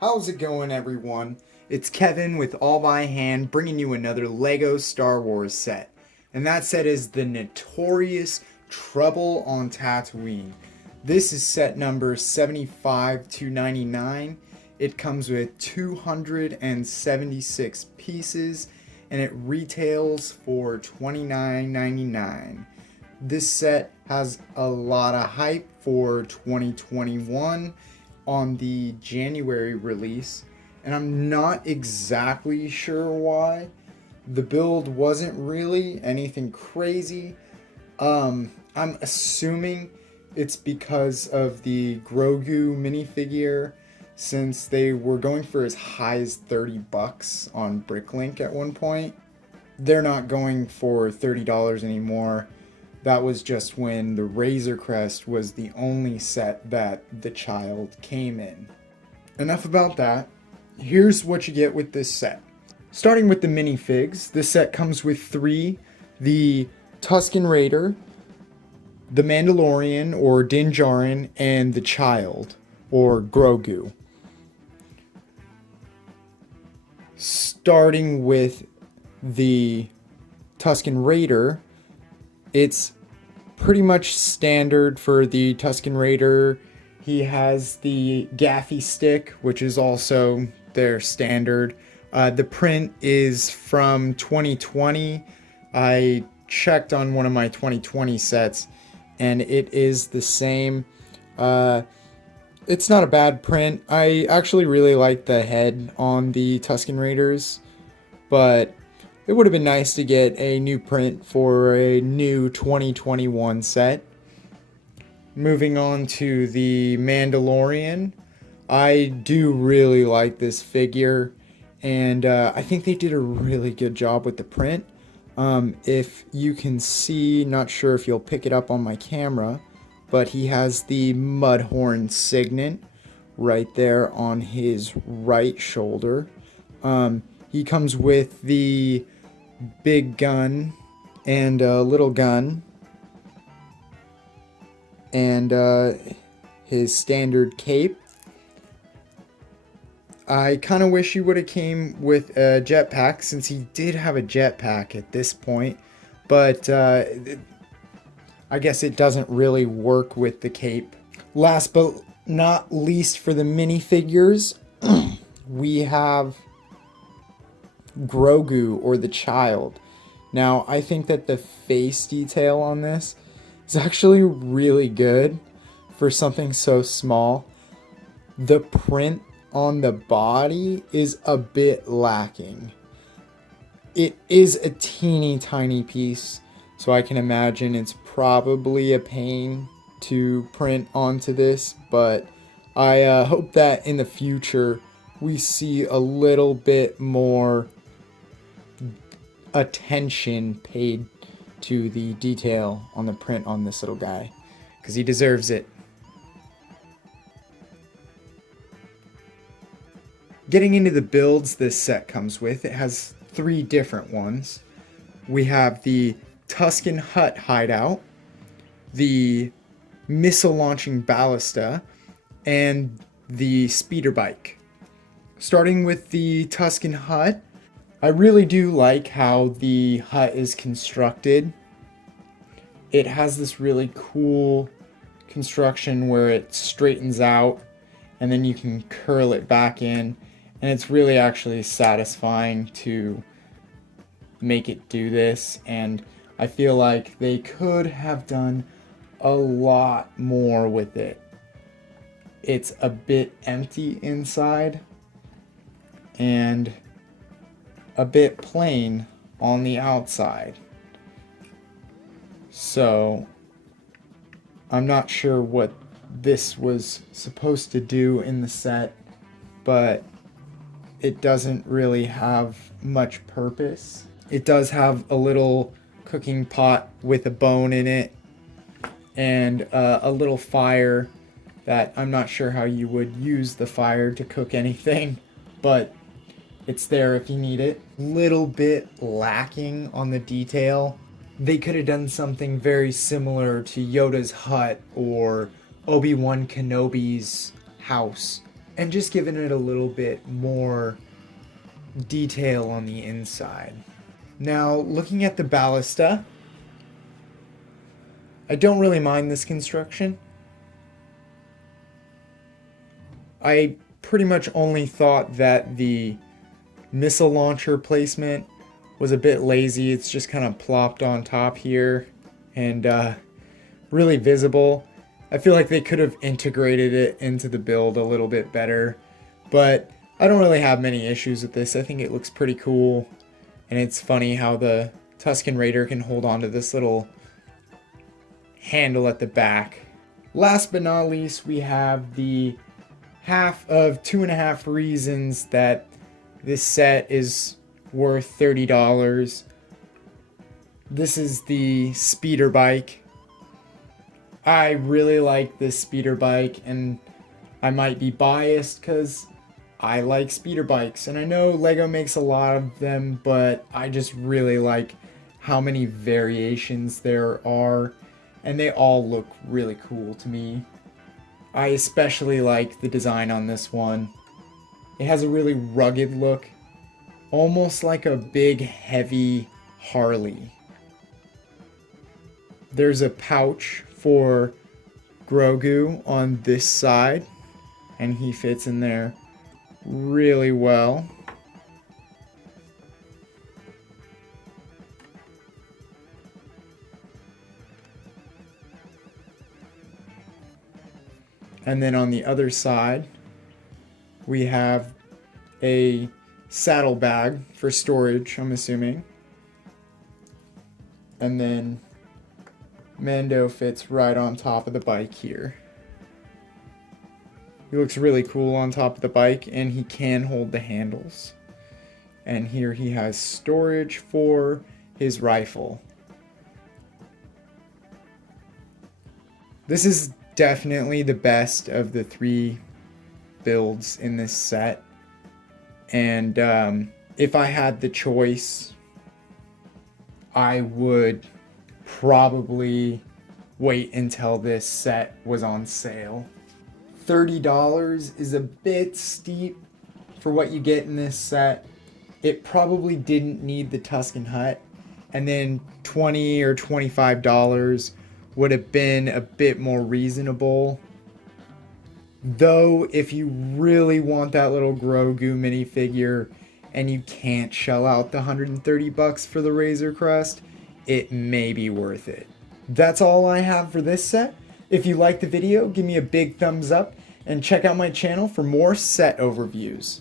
How's it going, everyone? It's Kevin with All by Hand bringing you another LEGO Star Wars set. And that set is the notorious Trouble on Tatooine. This is set number 75299. It comes with 276 pieces and it retails for $29.99. This set has a lot of hype for 2021 on the January release, and I'm not exactly sure why. The build wasn't really anything crazy. I'm assuming it's because of the Grogu minifigure, since they were going for as high as $30 on Bricklink at one point. They're not going for $30 anymore. That was just when the Razor Crest was the only set that the child came in. Enough about that. Here's what you get with this set. Starting with the minifigs, this set comes with 3: the Tusken Raider, the Mandalorian or Din Djarin, and the child or Grogu. Starting with the Tusken Raider, it's pretty much standard for the Tusken Raider. He has the gaffy stick, which is also their standard. The print is from 2020. I checked on one of my 2020 sets, and it is the same. It's not a bad print. I actually really like the head on the Tusken Raiders, but it would have been nice to get a new print for a new 2021 set. Moving on to the Mandalorian. I do really like this figure, and I think they did a really good job with the print. If you can see, not sure if you'll pick it up on my camera, but he has the Mudhorn signet right there on his right shoulder. He comes with the big gun and a little gun and his standard cape. I kind of wish he would have came with a jetpack, since he did have a jetpack at this point, but I guess it doesn't really work with the cape. Last but not least, for the minifigures, we have Grogu or the child. Now, I think that the face detail on this is actually really good for something so small. The print on the body is a bit lacking. It is a teeny tiny piece, so I can imagine it's probably a pain to print onto this, but I hope that in the future we see a little bit more attention paid to the detail on the print on this little guy, because he deserves it. Getting into the builds this set comes with, it has 3 different ones. We have the Tusken Hut hideout, the missile launching ballista, and the speeder bike. Starting with the Tusken Hut, I really do like how the hut is constructed. It has this really cool construction where it straightens out and then you can curl it back in, and it's really actually satisfying to make it do this, and I feel like they could have done a lot more with it. It's a bit empty inside and a bit plain on the outside. So I'm not sure what this was supposed to do in the set, but it doesn't really have much purpose. It does have a little cooking pot with a bone in it and a little fire that I'm not sure how you would use the fire to cook anything, but it's there if you need it. Little bit lacking on the detail. They could have done something very similar to Yoda's hut or Obi-Wan Kenobi's house and just giving it a little bit more detail on the inside. Now, looking at the ballista, I don't really mind this construction. I pretty much only thought that the missile launcher placement was a bit lazy. It's just kind of plopped on top here and really visible. I feel like they could have integrated it into the build a little bit better, but I don't really have many issues with this. I think it looks pretty cool, and it's funny how the Tusken Raider can hold on to this little handle at the back. Last but not least, we have the half of 2.5 reasons that this set is worth $30. This is the speeder bike. I really like this speeder bike, and I might be biased because I like speeder bikes, and I know LEGO makes a lot of them, but I just really like how many variations there are, and they all look really cool to me. I especially like the design on this one. It has a really rugged look, almost like a big, heavy Harley. There's a pouch for Grogu on this side, and he fits in there really well. And then on the other side, we have a saddle bag for storage, I'm assuming. And then Mando fits right on top of the bike here. He looks really cool on top of the bike, and he can hold the handles. And here he has storage for his rifle. This is definitely the best of the 3 builds in this set. And if I had the choice, I would probably wait until this set was on sale. $30 is a bit steep for what you get in this set. It probably didn't need the Tusken Hut, and then $20 or $25 would have been a bit more reasonable. Though, if you really want that little Grogu minifigure and you can't shell out the $130 for the Razor Crest, it may be worth it. That's all I have for this set. If you liked the video, give me a big thumbs up and check out my channel for more set overviews.